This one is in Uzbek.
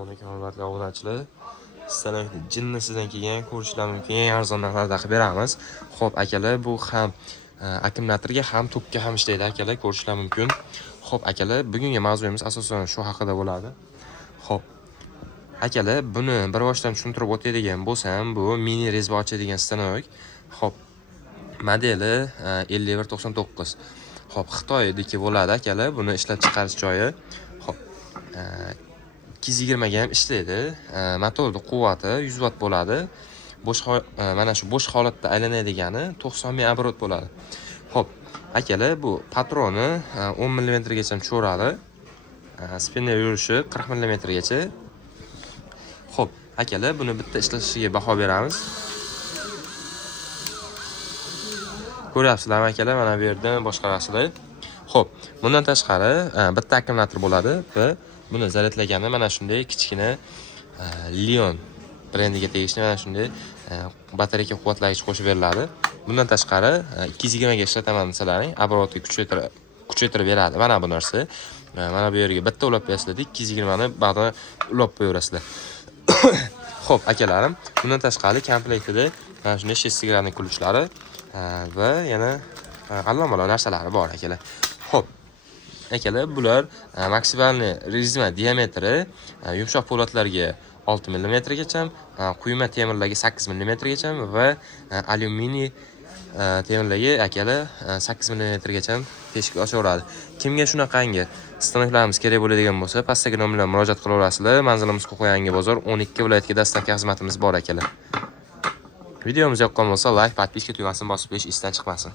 Assalomu alaykum hurmatli obunachilar. Sizlarga jinnisidan kelgan ko'rishlar mumkin eng arzon narxlarda qilib beramiz. Xo'p, akalar, bu ham akkumulyatorga ham tokka ham ishlaydi akalar, ko'rishlar mumkin. Xo'p, akalar, bugungi mavzuyimiz asosan shu haqida bo'ladi. Xo'p, akalar, buni bir boshdan tushuntirib o'tadigan bo'lsam, bu mini rezbochi degan stanok. Xo'p, modeli 5199. Xo'p, Xitoydagi bo'ladi akalar, buni ishlab chiqarish joyi. Xo'p, 220 ga ham ishlaydi. Motorning quvvati 100 watt bo'ladi. Mana shu bo'sh holatda aylanadigan 90 ming obrot bo'ladi. Xo'p, akalar, bu patroni 10 mm gacha cho'radi. Spinner yurishi 40 mm gacha. Xo'p, akalar, buni bitta ishlashiga baho beramiz. Ko'ryapsizlarmi akalar, mana bu yerda boshqarasizlar. Xo'p, bundan tashqari bitta akkumulyator bo'ladi va buni zaryadlagani mana shunday kichkina Lion brendiga tegishli mana shunday batareyka quvvatlagich qo'shib beriladi. Bundan tashqari 220 ga ishlataman desalaring, obrotni kuchaytirib beradi. Mana bu narsa. Mana bu yerga bitta ulab qo'yasizlar, 220 ni ba'da ulab qo'yaverasizlar. Xo'p, akalarim, bundan tashqari komplektida mana shunday shessiglarning kulchlari va yana allambalo narsalari bor akalar. Xo'p, akalar, bular maksimalniy rezina diametri yumshoq po'latlarga 6 mm gacha, quyma temirlarga 8 mm gacha va alyuminiy temirlarga akalar 8 mm gacha teshik ochaveradi. Kimga shunaqangi stanoklarimiz kerak bo'ladigan bo'lsa, pastdagi nomer bilan murojaat qilaverasizlar. Manzilimiz Qo'qonyangi bozor, 12 viloyatga dastlabki xizmatimiz bor akalar. Videomiz yoqqan bo'lsa, like, podpiska tugmasini bosib qo'yish esdan chiqmasin.